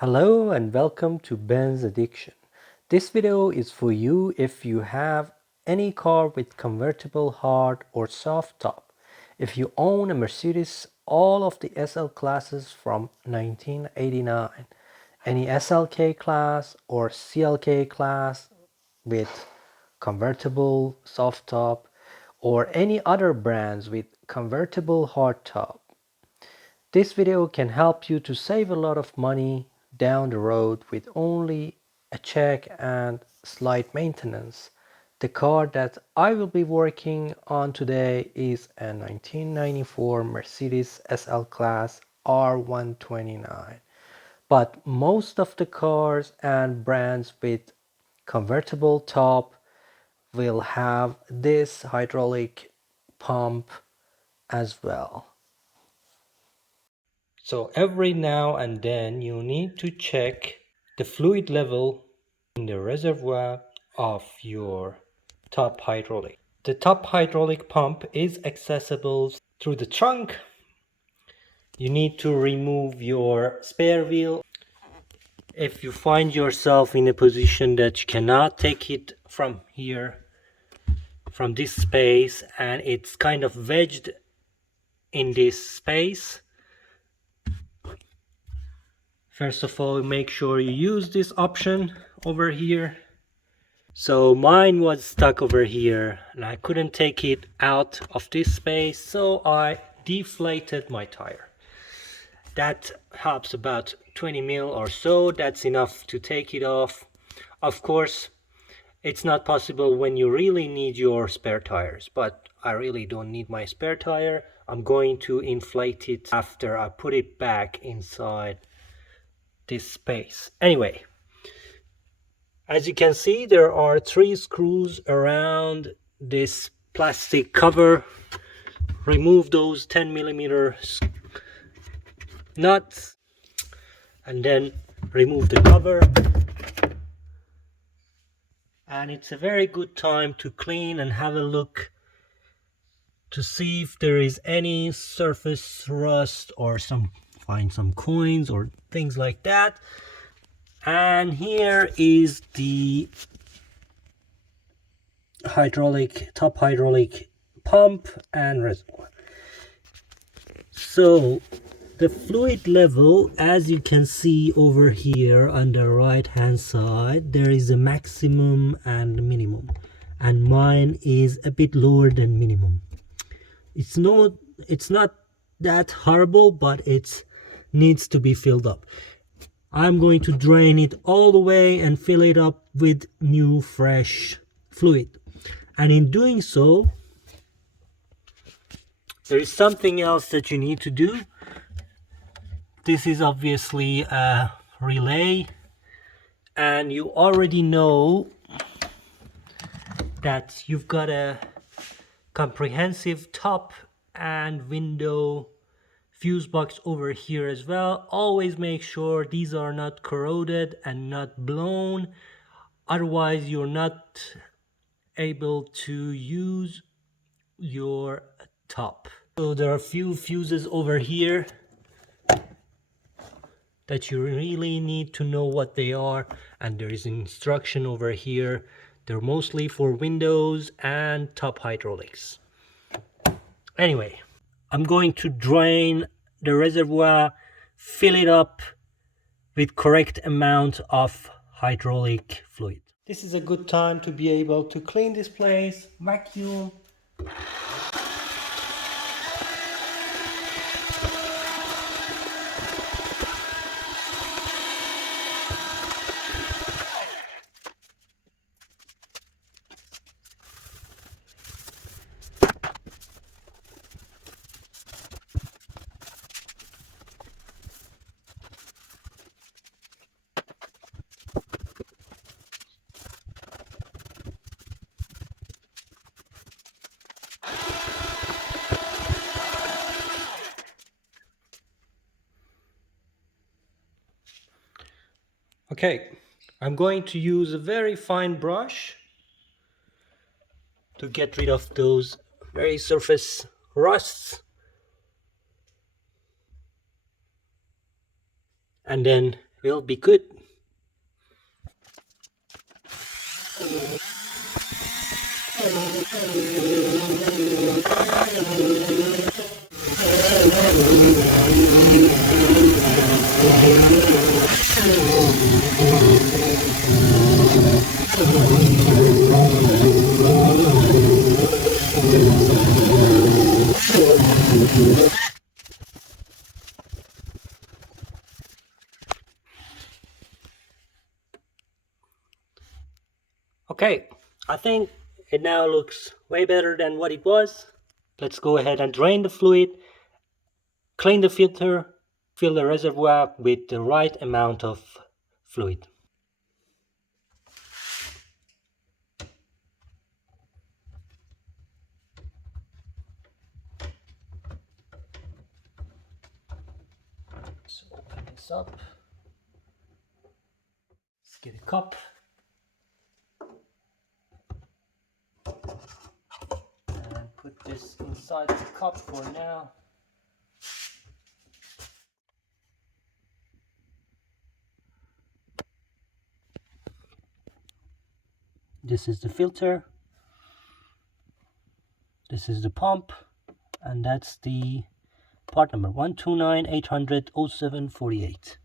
Hello and welcome to Ben's Addiction. This video is for you if you have any car with convertible hard or soft top. If you own a Mercedes, all of the SL classes from 1989, any SLK class or CLK class with convertible soft top, or any other brands with convertible hard top. This video can help you to save a lot of money down the road with only a check and slight maintenance. The car that I will be working on today is a 1994 Mercedes SL Class R129. But most of the cars and brands with convertible top will have this hydraulic pump as well. So every now and then you need to check the fluid level in the reservoir of your top hydraulic. The top hydraulic pump is accessible through the trunk. You need to remove your spare wheel. If you find yourself in a position that you cannot take it from here, from this space, and it's kind of wedged in this space, first of all, make sure you use this option over here. So mine was stuck over here and I couldn't take it out of this space, so I deflated my tire. That helps about 20 mil or so. That's enough to take it off. Of course, it's not possible when you really need your spare tires, but I really don't need my spare tire. I'm going to inflate it after I put it back inside this space. Anyway, as you can see, there are 3 screws around this plastic cover. Remove those 10mm nuts and then remove the cover. And it's a very good time to clean and have a look to see if there is any surface rust or find some coins or things like that. And here is the top hydraulic pump and reservoir. So the fluid level, as you can see over here on the right hand side, there is a maximum and minimum, and mine is a bit lower than minimum. It's not that horrible, but it needs to be filled up. I'm going to drain it all the way and fill it up with new fresh fluid. And in doing so, there is something else that you need to do. This is obviously a relay, and you already know that you've got a comprehensive top and window fuse box over here as well. Always make sure these are not corroded and not blown, otherwise you're not able to use your top. So there are a few fuses over here that you really need to know what they are, and there is instruction over here. They're mostly for windows and top hydraulics. Anyway, I'm going to drain the reservoir, fill it up with correct amount of hydraulic fluid. This is a good time to be able to clean this place, vacuum. Okay, I'm going to use a very fine brush to get rid of those very surface rusts, and then will be good. Okay, I think it now looks way better than what it was. Let's go ahead and drain the fluid, clean the filter, fill the reservoir with the right amount of fluid. So open this up. Let's get a cup. And put this inside the cup for now. This is the filter. This is the pump. And that's the part number 129 800 0748.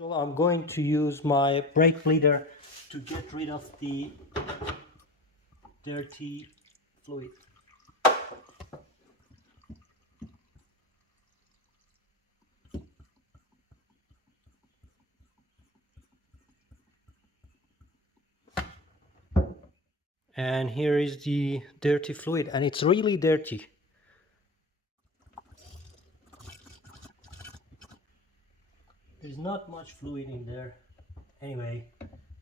I'm going to use my brake bleeder to get rid of the dirty fluid. And here is the dirty fluid, and it's really dirty. There's not much fluid in there. Anyway,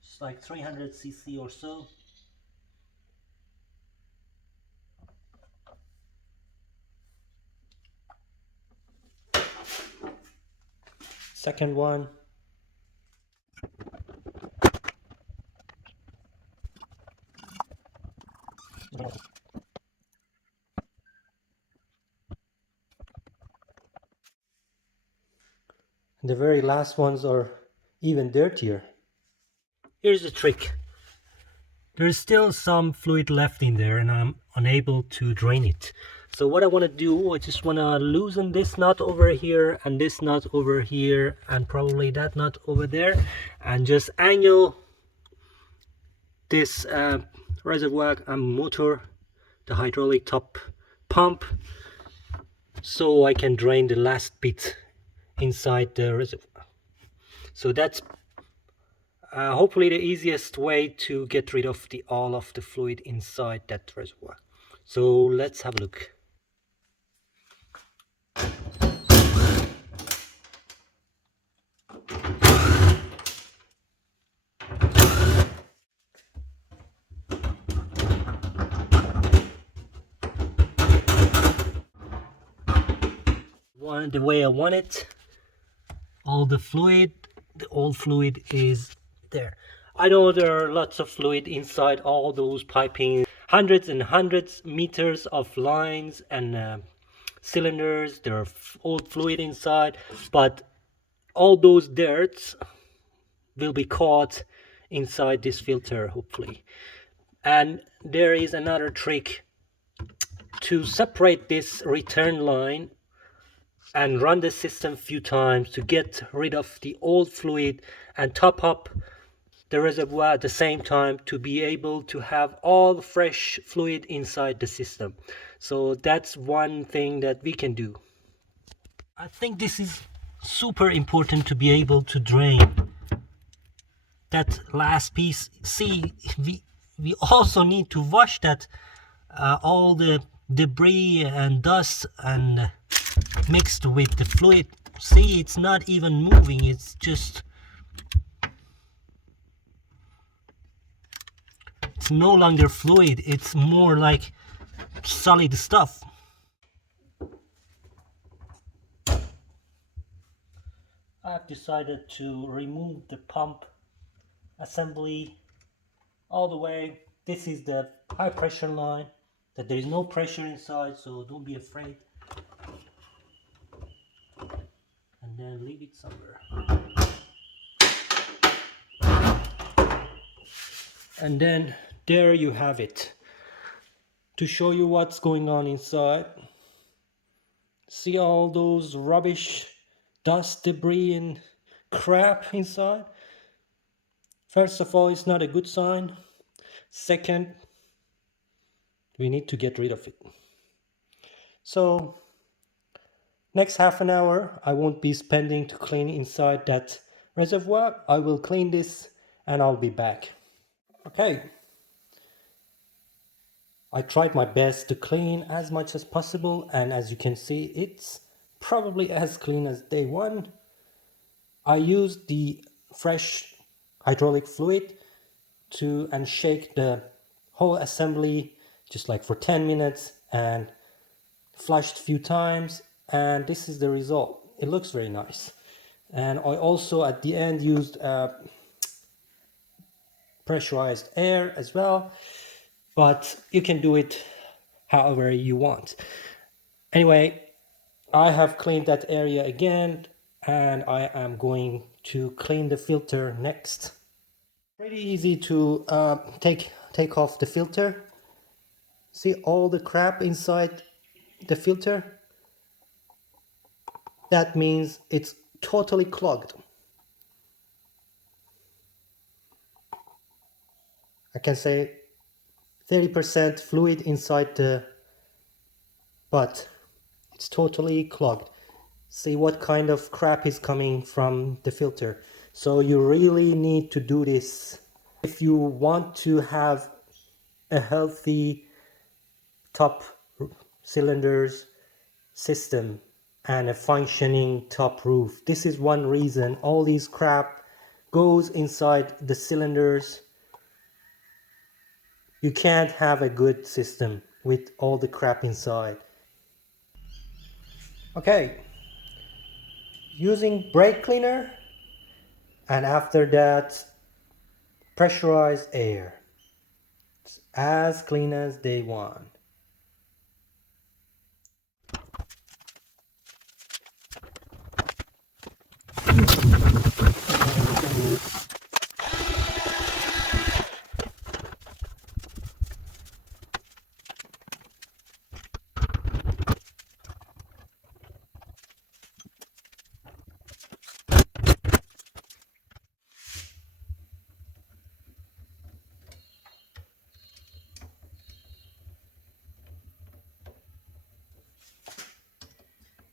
it's like 300 cc or so. Second one. The very last ones are even dirtier. Here's the trick. There's still some fluid left in there and I'm unable to drain it. So what I want to do, I just want to loosen this nut over here and this nut over here and probably that nut over there, and just angle this reservoir and motor, the hydraulic top pump, so I can drain the last bit inside the reservoir. So that's hopefully the easiest way to get rid of all of the fluid inside that reservoir. So let's have a look. The way I want it, all the old fluid is there. I know there are lots of fluid inside all those piping, hundreds and hundreds meters of lines and cylinders. There are old fluid inside, but all those dirts will be caught inside this filter, hopefully. And there is another trick to separate this return line and run the system a few times to get rid of the old fluid and top up the reservoir at the same time to be able to have all the fresh fluid inside the system. So that's one thing that we can do. I think this is super important to be able to drain that last piece. See, we also need to wash that all the debris and dust and mixed with the fluid. See, it's not even moving, it's just, it's no longer fluid, it's more like solid stuff. I've decided to remove the pump assembly all the way. This is the high pressure line, that there is no pressure inside, so don't be afraid. And then leave it somewhere. And then there you have it. To show you what's going on inside. See all those rubbish, dust, debris, and crap inside? First of all, it's not a good sign. Second, we need to get rid of it. So, next half an hour, I won't be spending to clean inside that reservoir. I will clean this and I'll be back. Okay. I tried my best to clean as much as possible, and as you can see, it's probably as clean as day one. I used the fresh hydraulic fluid and shake the whole assembly just like for 10 minutes and flushed a few times, and this is the result. It looks very nice. And I also at the end used pressurized air as well, but you can do it however you want. Anyway, I have cleaned that area again, and I am going to clean the filter next. Pretty easy to take off the filter. See all the crap inside the filter? That means it's totally clogged. I can say 30% fluid inside the butt. It's totally clogged. See what kind of crap is coming from the filter. So you really need to do this if you want to have a healthy top cylinders system and a functioning top roof. This is one reason all these crap goes inside the cylinders. You can't have a good system with all the crap inside. Okay, using brake cleaner, and after that pressurized air. It's as clean as day one.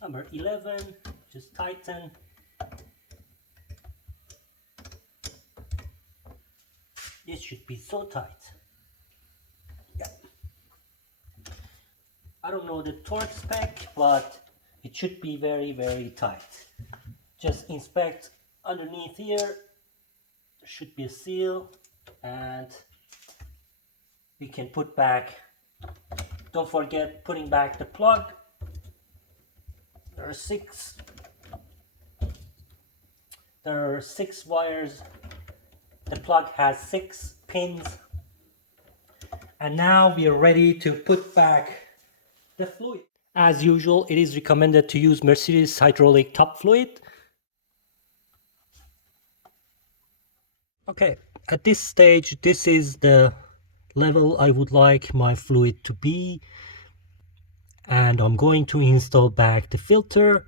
Number 11, just tighten. This should be so tight. Yeah. I don't know the torque spec, but it should be very, very tight. Just inspect underneath here. There should be a seal, and we can put back. Don't forget putting back the plug. There are six wires. The plug has 6 pins. And now we are ready to put back the fluid. As usual, it is recommended to use Mercedes hydraulic top fluid. Okay, at this stage, this is the level I would like my fluid to be. And I'm going to install back the filter,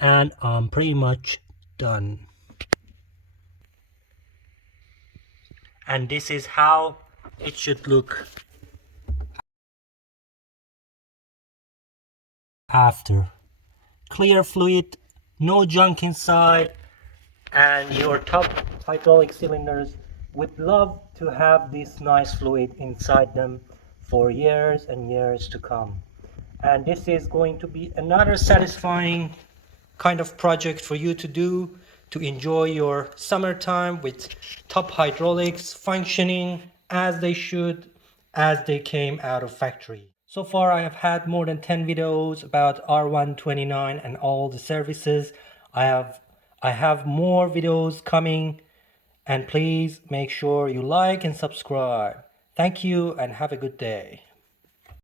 and I'm pretty much done. And this is how it should look after. Clear fluid, no junk inside, and your top hydraulic cylinders would love to have this nice fluid inside them for years and years to come. And this is going to be another satisfying kind of project for you to do, to enjoy your summertime with top hydraulics functioning as they should, as they came out of factory. So far I have had more than 10 videos about R129 and all the services. I have more videos coming, and please make sure you like and subscribe. Thank you and have a good day.